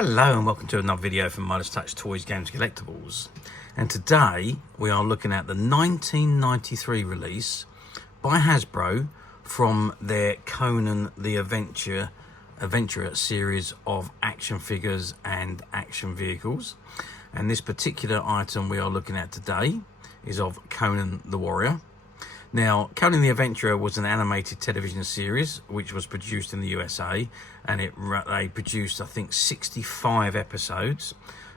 Hello and welcome to another video from Midas Touch Toys, Games, Collectibles. And today we are looking at the 1993 release by Hasbro from their Conan The Adventurer series of action figures and action vehicles. And this particular item we are looking at today is of Conan The Warrior. Now, Conan the Adventurer was an animated television series which was produced in the USA, and they produced, I think, 65 episodes,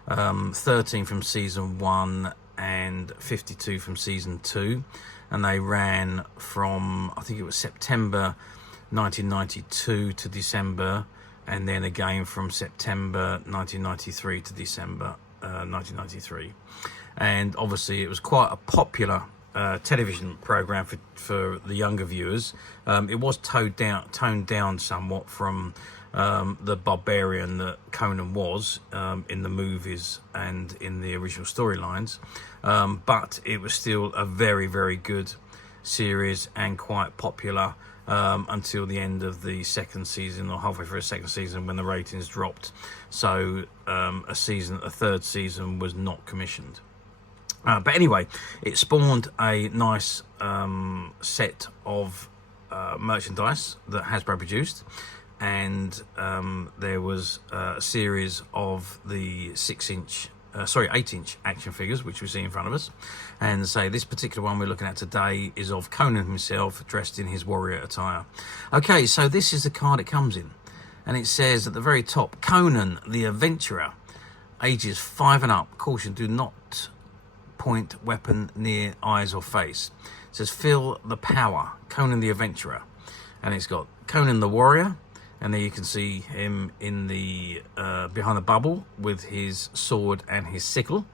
13 from season 1 and 52 from season 2, and they ran from, I think it was September 1992 to December, and then again from September 1993 to December 1993. And obviously it was quite a popular television program for the younger viewers. It was toned down somewhat from the barbarian that Conan was in the movies and in the original storylines, but it was still a very, very good series and quite popular until the end of the second season, or halfway through the second season, when the ratings dropped. So a third season was not commissioned. But anyway, it spawned a nice set of merchandise that Hasbro produced, and there was a series of the 8-inch action figures which we see in front of us. And so this particular one we're looking at today is of Conan himself dressed in his warrior attire. Okay, so this is the card it comes in, and it says at the very top, Conan the Adventurer, ages 5 and up. Caution, do not point weapon near eyes or face. It says feel the power, Conan the Adventurer. And it's got Conan the Warrior, and there you can see him in the behind the bubble with his sword and his sickle.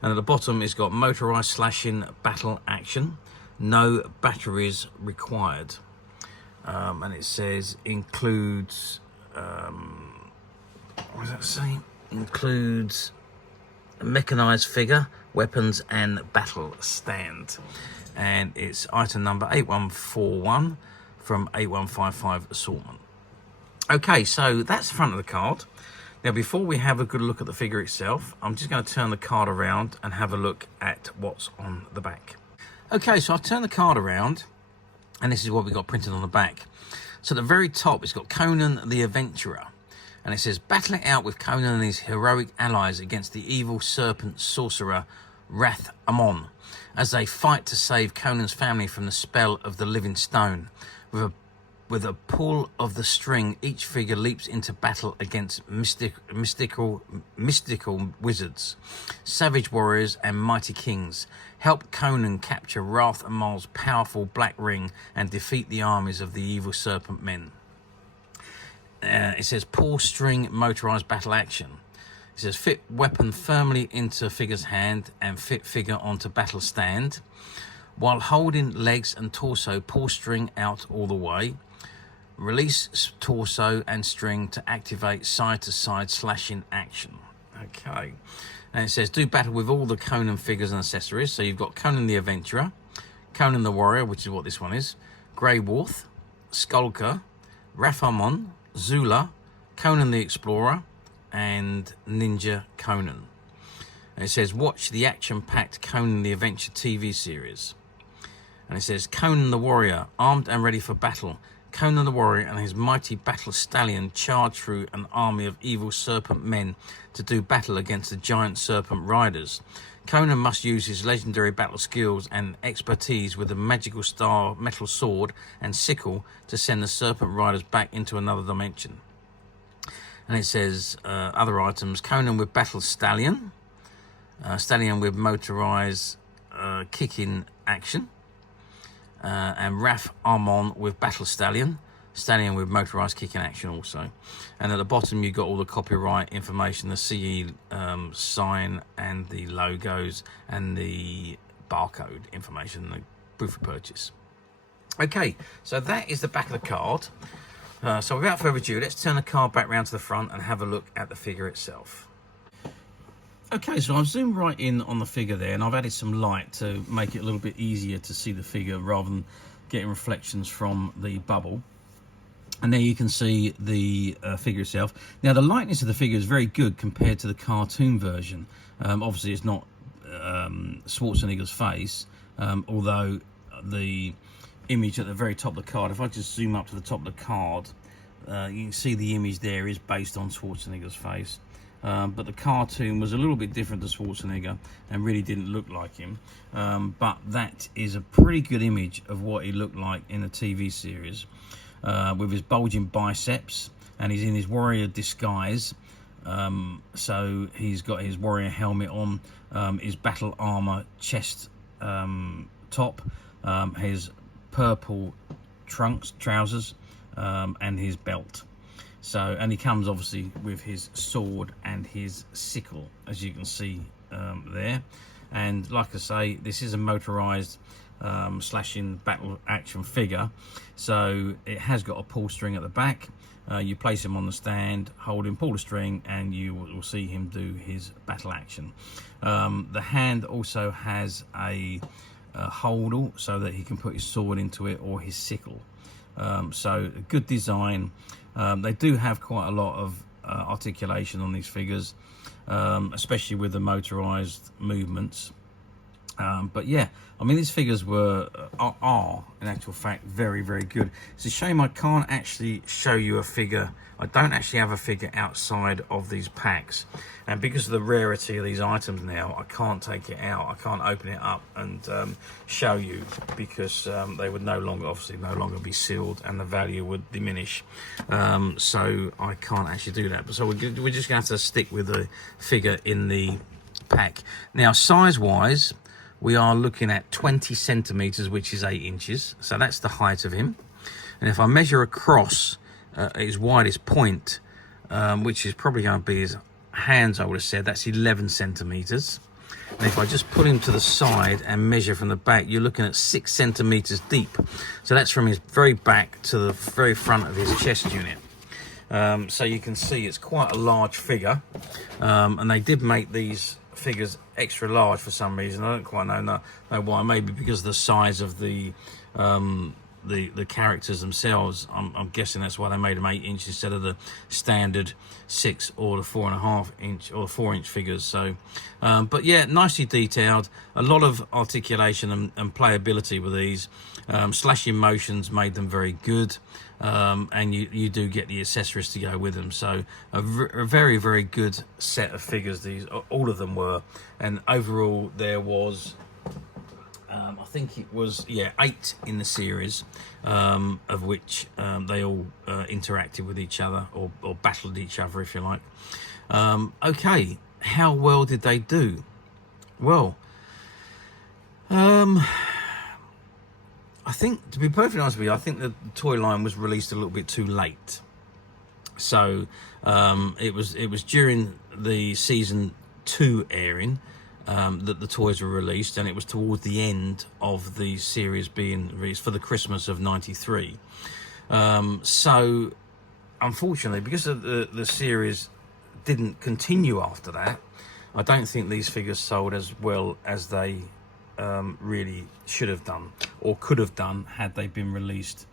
And at the bottom it's got motorized slashing battle action, no batteries required. And it says includes what does that say? Includes a mechanized figure, weapons and battle stand. And it's item number 8141 from 8155 assortment. Okay, so that's the front of the card. Now, before we have a good look at the figure itself, I'm just going to turn the card around and have a look at what's on the back. Okay, so I've turned the card around, and this is what we got printed on the back. So at the very top, it's got Conan the Adventurer. And it says, battle it out with Conan and his heroic allies against the evil serpent sorcerer Wrath Amon, as they fight to save Conan's family from the spell of the living stone. With a pull of the string, each figure leaps into battle against mystical wizards, savage warriors and mighty kings. Help Conan capture Wrath Amon's powerful black ring and defeat the armies of the evil Serpent Men. It says pull string motorized battle action. It says fit weapon firmly into figure's hand and fit figure onto battle stand. While holding legs and torso, pull string out all the way. Release torso and string to activate side to side slashing action. Okay. And it says do battle with all the Conan figures and accessories. So you've got Conan the Adventurer, Conan the Warrior, which is what this one is, Grey Wolf, Skulker, Wrath Amon, Zula, Conan the Explorer, and Ninja Conan. And it says watch the action-packed Conan the Adventure TV series. And it says Conan the Warrior, armed and ready for battle. Conan the Warrior and his mighty battle stallion charge through an army of evil serpent men to do battle against the giant serpent riders. Conan must use his legendary battle skills and expertise with a magical star metal sword and sickle to send the serpent riders back into another dimension. And it says other items, Conan with battle stallion, stallion with motorized kicking action, and Wrath Amon with battle stallion, stallion with motorized kicking action also. And at the bottom you've got all the copyright information, the CE sign and the logos and the barcode information, the proof of purchase. Okay, so that is the back of the card. So without further ado, let's turn the card back round to the front and have a look at the figure itself. Okay, so I've zoomed right in on the figure there, and I've added some light to make it a little bit easier to see the figure rather than getting reflections from the bubble. And there you can see the figure itself. Now, the likeness of the figure is very good compared to the cartoon version. Obviously, it's not Schwarzenegger's face, although the image at the very top of the card, if I just zoom up to the top of the card, you can see the image there is based on Schwarzenegger's face. But the cartoon was a little bit different to Schwarzenegger and really didn't look like him. But that is a pretty good image of what he looked like in a TV series. With his bulging biceps, and he's in his warrior disguise. So he's got his warrior helmet on, his battle armor chest top, his purple trousers, and his belt. So, and he comes obviously with his sword and his sickle, as you can see there. And like I say, this is a motorized slashing battle action figure, so it has got a pull string at the back. You place him on the stand, hold him, pull the string, and you will see him do his battle action. The hand also has a holdall so that he can put his sword into it, or his sickle. So a good design. They do have quite a lot of articulation on these figures, especially with the motorized movements. But yeah, I mean, these figures are in actual fact very, very good. It's a shame I can't actually show you a figure. I don't actually have a figure outside of these packs, and because of the rarity of these items now, I can't take it out. I can't open it up and show you, because they would obviously no longer be sealed, and the value would diminish. So I can't actually do that. But so we're just going to have to stick with the figure in the pack. Now, size-wise, we are looking at 20 centimeters, which is 8 inches. So that's the height of him. And if I measure across his widest point, which is probably going to be his hands, I would have said, that's 11 centimeters. And if I just put him to the side and measure from the back, you're looking at 6 centimeters deep. So that's from his very back to the very front of his chest unit. So you can see it's quite a large figure. And they did make these figures extra large for some reason. I don't quite know why. Maybe because of the size of the characters themselves. I'm guessing that's why they made them 8 inches instead of the standard 6 or the 4.5 inch or 4-inch figures. So but yeah, nicely detailed, a lot of articulation and playability with these. Slashing motions made them very good. And you do get the accessories to go with them. So a very, very good set of figures. These, all of them were. And overall there was, I think it was, 8 in the series, of which they all interacted with each other, or battled each other, if you like. Okay, how well did they do? Well, I think, to be perfectly honest with you, I think the toy line was released a little bit too late. So it was during the season 2 airing that the toys were released, and it was towards the end of the series being released for the Christmas of '93. So unfortunately, because of the series didn't continue after that, I don't think these figures sold as well as they really should have done, or could have done, had they been released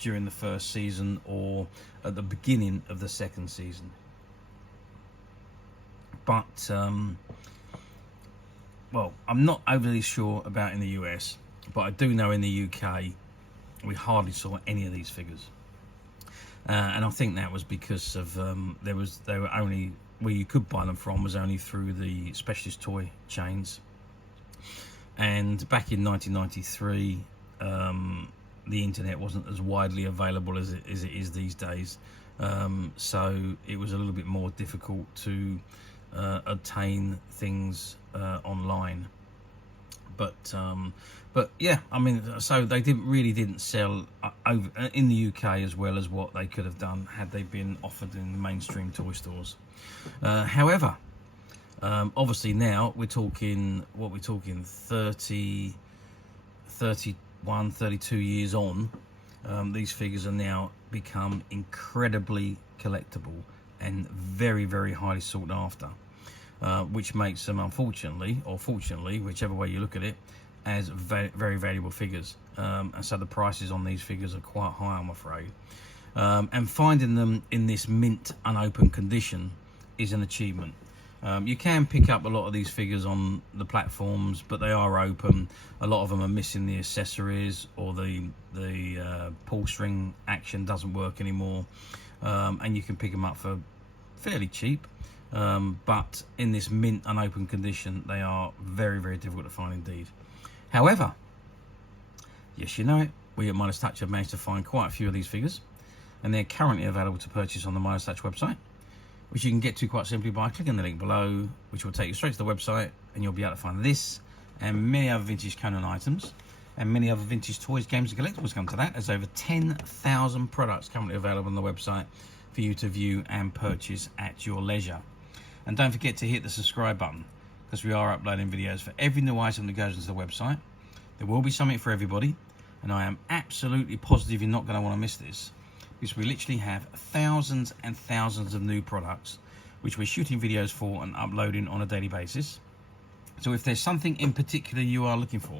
during the first season or at the beginning of the second season. But well, I'm not overly sure about in the US, but I do know in the UK we hardly saw any of these figures, and I think that was because of they were only, where you could buy them from was only through the specialist toy chains. And back in 1993, the internet wasn't as widely available as it is these days, so it was a little bit more difficult to obtain things online. But yeah, I mean, so they didn't sell over in the UK as well as what they could have done had they been offered in the mainstream toy stores. However, obviously now we're talking 30, 31, 32 years on. These figures are now become incredibly collectible and very, very highly sought after, which makes them, unfortunately or fortunately, whichever way you look at it, as very, very valuable figures. And so the prices on these figures are quite high, I'm afraid. And finding them in this mint unopened condition is an achievement. You can pick up a lot of these figures on the platforms, but they are open. A lot of them are missing the accessories, or the pull string action doesn't work anymore, and you can pick them up for fairly cheap. But in this mint unopened condition, they are very, very difficult to find indeed. However, yes, you know it, we at Midas Touch have managed to find quite a few of these figures, and they're currently available to purchase on the Midas Touch website, which you can get to quite simply by clicking the link below, which will take you straight to the website, and you'll be able to find this and many other vintage Conan items, and many other vintage toys, games and collectibles come to that. There's over 10,000 products currently available on the website for you to view and purchase at your leisure. And don't forget to hit the subscribe button, because we are uploading videos for every new item that goes into the website. There will be something for everybody, and I am absolutely positive you're not going to want to miss this, because we literally have thousands and thousands of new products which we're shooting videos for and uploading on a daily basis. So if there's something in particular you are looking for,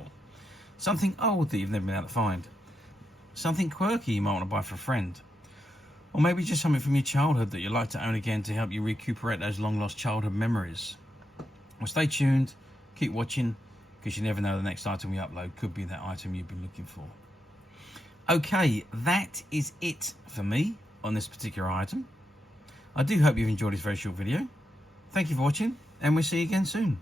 something old that you've never been able to find, something quirky you might want to buy for a friend, or maybe just something from your childhood that you'd like to own again to help you recuperate those long lost childhood memories, well, stay tuned, keep watching, because you never know, the next item we upload could be that item you've been looking for. Okay, that is it for me on this particular item. I do hope you've enjoyed this very short video. Thank you for watching, and we'll see you again soon.